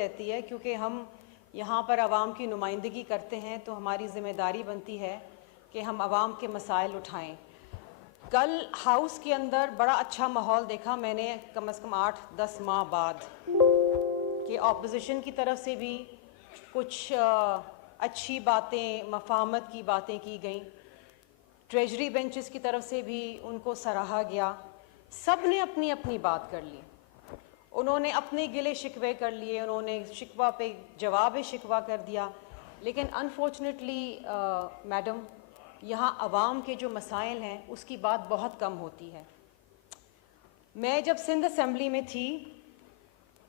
رہتی ہے کیونکہ ہم یہاں پر عوام کی نمائندگی کرتے ہیں تو ہماری ذمہ داری بنتی ہے کہ ہم عوام کے مسائل اٹھائیں۔ کل ہاؤس کے اندر بڑا اچھا ماحول دیکھا میں نے، کم از کم 8-10 ماہ بعد، کہ اپوزیشن کی طرف سے بھی کچھ اچھی باتیں، مفاہمت کی باتیں کی گئیں، ٹریجری بینچز کی طرف سے بھی ان کو سراہا گیا۔ سب نے اپنی اپنی بات کر لی، انہوں نے اپنے گلے شکوے کر لیے، انہوں نے شکوہ پہ جواب شکوہ کر دیا، لیکن انفارچونیٹلی میڈم یہاں عوام کے جو مسائل ہیں اس کی بات بہت کم ہوتی ہے۔ میں جب سندھ اسمبلی میں تھی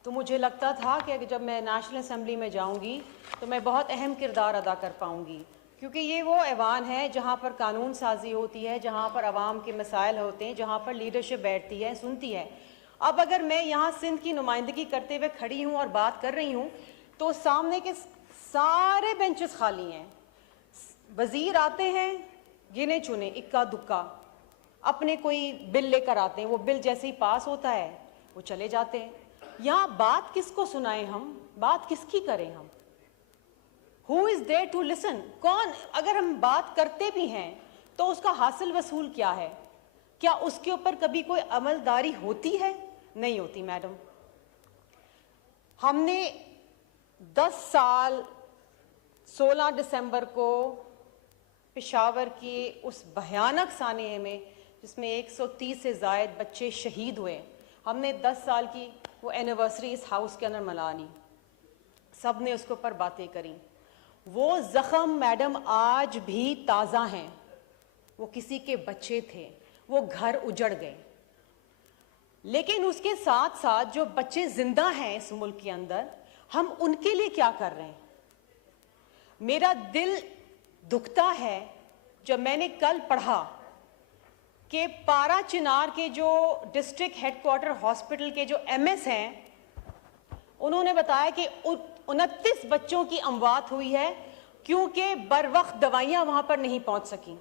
تو مجھے لگتا تھا کہ جب میں نیشنل اسمبلی میں جاؤں گی تو میں بہت اہم کردار ادا کر پاؤں گی، کیونکہ یہ وہ ایوان ہے جہاں پر قانون سازی ہوتی ہے، جہاں پر عوام کے مسائل ہوتے ہیں، جہاں پر لیڈرشپ بیٹھتی ہے، سنتی ہے۔ اب اگر میں یہاں سندھ کی نمائندگی کرتے ہوئے کھڑی ہوں اور بات کر رہی ہوں تو سامنے کے سارے بینچز خالی ہیں، وزیر آتے ہیں گنے چنے اکا دکا، اپنے کوئی بل لے کر آتے ہیں، وہ بل جیسے ہی پاس ہوتا ہے وہ چلے جاتے ہیں۔ یہاں بات کس کو سنائیں ہم، بات کس کی کریں ہم؟ Who is there to listen؟ کون، اگر ہم بات کرتے بھی ہیں تو اس کا حاصل وصول کیا ہے؟ کیا اس کے اوپر کبھی کوئی عملداری ہوتی ہے؟ نہیں ہوتی میڈم۔ ہم نے 10 سال 16 دسمبر کو پشاور کے اس بھیانک سانحے میں جس میں 130 سے زائد بچے شہید ہوئے، ہم نے 10 سال کی وہ اینیورسری اس ہاؤس کے اندر منانی، سب نے اس کے اوپر باتیں کریں۔ وہ زخم میڈم آج بھی تازہ ہیں، وہ کسی کے بچے تھے، وہ گھر اجڑ گئے، لیکن اس کے ساتھ ساتھ جو بچے زندہ ہیں اس ملک کے اندر، ہم ان کے لیے کیا کر رہے ہیں؟ میرا دل دکھتا ہے جب میں نے کل پڑھا کہ پارا چنار کے جو ڈسٹرکٹ ہیڈ کوارٹر ہاسپٹل کے جو ایم ایس ہیں، انہوں نے بتایا کہ 29 بچوں کی اموات ہوئی ہے کیونکہ بر وقت دوائیاں وہاں پر نہیں پہنچ سکیں۔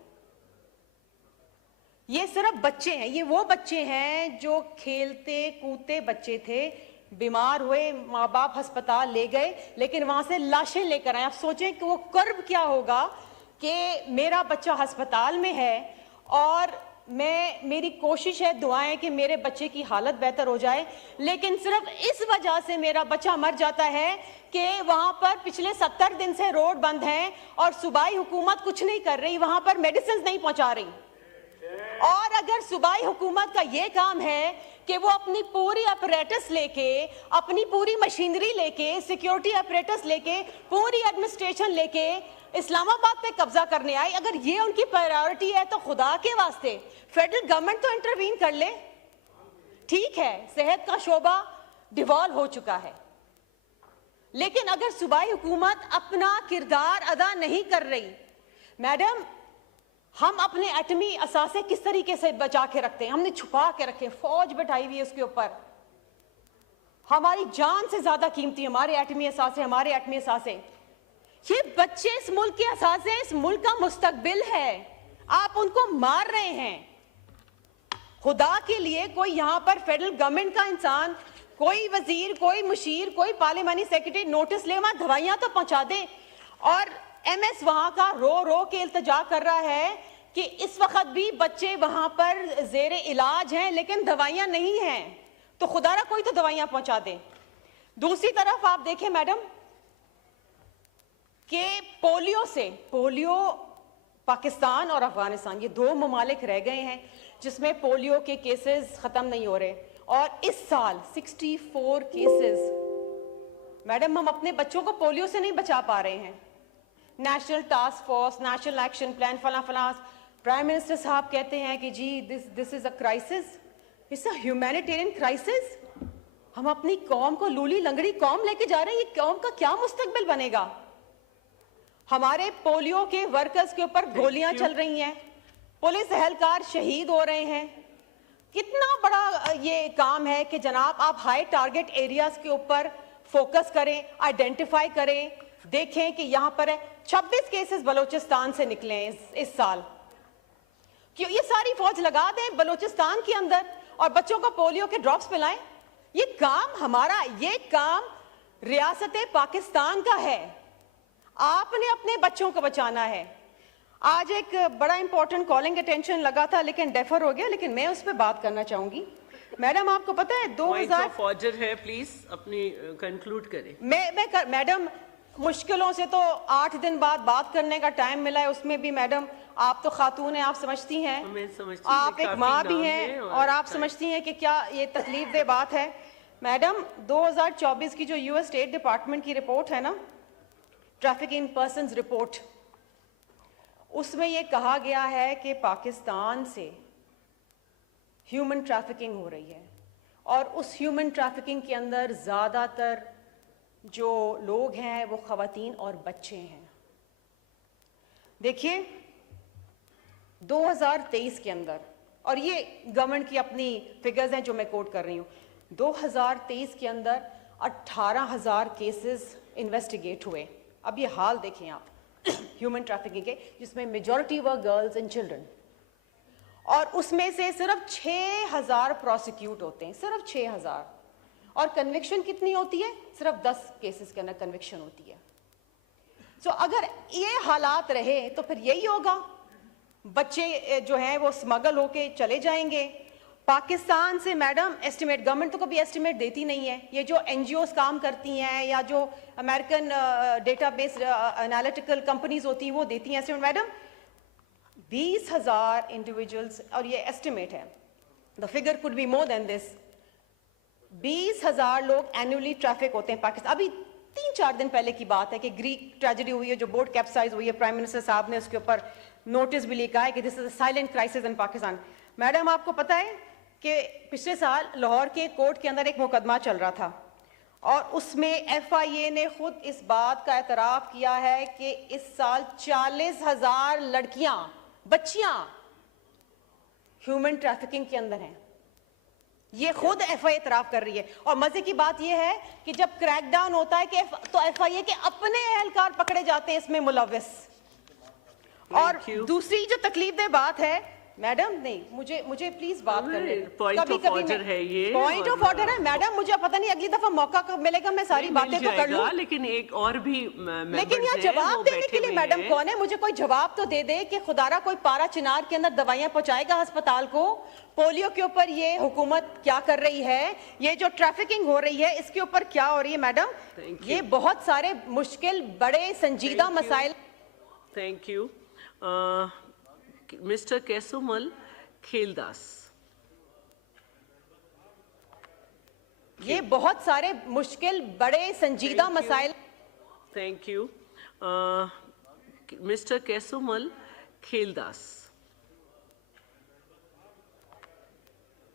یہ صرف بچے ہیں، یہ وہ بچے ہیں جو کھیلتے کودتے بچے تھے، بیمار ہوئے، ماں باپ ہسپتال لے گئے، لیکن وہاں سے لاشیں لے کر آئے۔ آپ سوچیں کہ وہ کرب کیا ہوگا کہ میرا بچہ ہسپتال میں ہے اور میری کوشش ہے، دعائیں کہ میرے بچے کی حالت بہتر ہو جائے، لیکن صرف اس وجہ سے میرا بچہ مر جاتا ہے کہ وہاں پر پچھلے 70 دن سے روڈ بند ہیں اور صوبائی حکومت کچھ نہیں کر رہی، وہاں پر میڈیسنز نہیں پہنچا رہی۔ اور اگر صوبائی حکومت کا یہ کام ہے کہ وہ اپنی پوری اپریٹس لے کے، اپنی پوری مشینری لے کے، سیکیورٹی اپریٹس لے کے، پوری ایڈمنسٹریشن لے کے اسلام آباد پہ قبضہ کرنے آئی، اگر یہ ان کی پرائیورٹی ہے تو خدا کے واسطے فیڈرل گورنمنٹ تو انٹروین کر لے۔ ٹھیک ہے، صحت کا شعبہ ڈیوالو ہو چکا ہے، لیکن اگر صوبائی حکومت اپنا کردار ادا نہیں کر رہی، میڈم ہم اپنے ایٹمی اثاثے کس طریقے سے بچا کے رکھتے ہیں؟ ہم نے چھپا کے رکھے، فوج بٹھائی ہوئی ہے اس کے اوپر، ہماری جان سے زیادہ قیمتی ہمارے ایٹمی اثاثے، ہمارے ایٹمی اثاثے۔ یہ بچے اس ملک کے اثاثے، اس ملک کا مستقبل ہے، آپ ان کو مار رہے ہیں۔ خدا کے لیے کوئی یہاں پر فیڈرل گورنمنٹ کا انسان، کوئی وزیر، کوئی مشیر، کوئی پارلیمانی سیکرٹری نوٹس لے، وہاں دوائیاں تو پہنچا دے۔ اور ایم ایس وہاں کا رو رو کے التجا کر رہا ہے کہ اس وقت بھی بچے وہاں پر زیر علاج ہیں لیکن دوائیاں نہیں ہیں، تو خدا را کوئی تو دوائیاں پہنچا دے۔ دوسری طرف آپ دیکھیں میڈم کہ پولیو پاکستان اور افغانستان، یہ 2 ممالک رہ گئے ہیں جس میں پولیو کے کیسز ختم نہیں ہو رہے، اور اس سال 64 کیسز۔ میڈم ہم اپنے بچوں کو پولیو سے نہیں بچا پا رہے ہیں۔ National task force, national action plan, فلاں فلاں، پرائم منسٹر صاحب کہتے ہیں کہ جی this is a crisis, it's a humanitarian crisis. ہم اپنی قوم کو لولی لنگڑی قوم لے کے جا رہے ہیں، یہ قوم کا کیا مستقبل بنے گا؟ ہمارے پولیو کے ورکرز کے اوپر گولیاں چل رہی ہیں، پولیس اہلکار شہید ہو رہے ہیں۔ کتنا بڑا یہ کام ہے کہ جناب آپ ہائی ٹارگٹ ایریاز کے اوپر فوکس کریں، آئیڈینٹیفائی کریں، دیکھیں کہ یہاں پر 26 کیسز بلوچستان سے نکلے ہیں اس سال، کیوں یہ ساری فوج لگا دیں بلوچستان کے اندر اور بچوں کو پولیو کے ڈراپس پلائیں؟ یہ کام ہمارا، یہ کام ریاست پاکستان کا ہے, آپ نے اپنے بچوں کو بچانا ہے. آج ایک بڑا امپورٹنٹ کالنگ اٹینشن لگا تھا لیکن ڈیفر ہو گیا, لیکن میں اس پہ بات کرنا چاہوں گی. میڈم آپ کو پتہ ہے 2000 آرڈر ہے, پلیز اپنی کنکلوڈ کریں. میڈم مشکلوں سے تو 8 دن بعد بات کرنے کا ٹائم ملا ہے, اس میں بھی میڈم آپ تو خاتون ہیں, آپ سمجھتی ہیں, آپ ایک ماں بھی ہیں اور آپ سمجھتی ہیں کہ کیا یہ تکلیف دہ بات ہے. میڈم 2024 کی جو یو ایس اسٹیٹ ڈپارٹمنٹ کی رپورٹ ہے نا, ٹریفکنگ پرسنز رپورٹ, اس میں یہ کہا گیا ہے کہ پاکستان سے ہیومن ٹریفکنگ ہو رہی ہے, اور اس ہیومن ٹریفکنگ کے اندر زیادہ تر جو لوگ ہیں وہ خواتین اور بچے ہیں. دیکھیے 2023 کے اندر, اور یہ گورنمنٹ کی اپنی فگرز ہیں جو میں کوٹ کر رہی ہوں, 2023 کے اندر 18,000 کیسز انویسٹیگیٹ ہوئے. اب یہ حال دیکھیں آپ ہیومن ٹریفکنگ کے, جس میں majority were girls and children, اور اس میں سے صرف 6,000 پروسیکیوٹ ہوتے ہیں, صرف 6,000, اور کنوکشن کتنی ہوتی ہے, صرف 10 کیسز کے اندر کنوکشن ہوتی ہے. سو اگر یہ حالات رہے تو پھر یہی ہوگا, بچے جو ہیں وہ اسمگل ہو کے چلے جائیں گے. پاکستان سے میڈم ایسٹیمیٹ, گورنمنٹ تو کبھی ایسٹیمیٹ دیتی نہیں ہے, یہ جو این جی اوز کام کرتی ہیں یا جو American data base analytical companies ہوتی ہیں وہ دیتی ہیں ایسٹیمیٹ. میڈم 20,000 انڈیویجولس, اور یہ ایسٹیمیٹ ہے, the figure could be more than this, 20,000 لوگ اینولی ٹریفک ہوتے ہیں پاکستان. ابھی 3-4 دن پہلے کی بات ہے کہ گریک ٹریجڈی ہوئی ہے, جو بوٹ کیپسائز ہوئی ہے, پرائم منسٹر صاحب نے اس کے اوپر نوٹس بھی لکھا ہے کہ this is a silent crisis in Pakistan. Madam آپ کو پتہ ہے کہ پچھلے سال لاہور کے کورٹ کے اندر ایک مقدمہ چل رہا تھا, اور اس میں ایف آئی اے نے خود اس بات کا اعتراف کیا ہے کہ اس سال 40,000 لڑکیاں, بچیاں ہیومن ٹریفکنگ کے اندر ہیں. یہ خود ایف آئی اے اعتراف کر رہی ہے. اور مزے کی بات یہ ہے کہ جب کریک ڈاؤن ہوتا ہے کہ تو ایف آئی اے کے اپنے اہلکار پکڑے جاتے ہیں اس میں ملوث. اور دوسری جو تکلیف دہ بات ہے میڈم, نہیں مجھے پلیز بات کرنے دیں. پوائنٹ آف آرڈر ہے یہ, پوائنٹ آف آرڈر ہے میڈم, مجھے پتہ نہیں اگلی دفعہ موقع کب ملے گا میں ساری باتیں تو کر لوں, لیکن ایک اور بھی لیکن یہ جواب دینے کے لیے میڈم کون ہے؟ مجھے کوئی جواب تو دے دے کہ خدا را کوئی پارا چنار کے اندر دوائیاں پہنچائے گا ہسپتال کو. پولیو کے اوپر یہ حکومت کیا کر رہی ہے, یہ جو ٹریفکنگ ہو رہی ہے اس کے اوپر کیا ہو رہی ہے میڈم؟ یہ بہت سارے مشکل بڑے سنجیدہ مسائل. Thank you. مسٹر کیسومل کھیل داس. یہ بہت سارے مشکل بڑے سنجیدہ مسائل. Thank you. مسٹر کیسومل کھیل داس.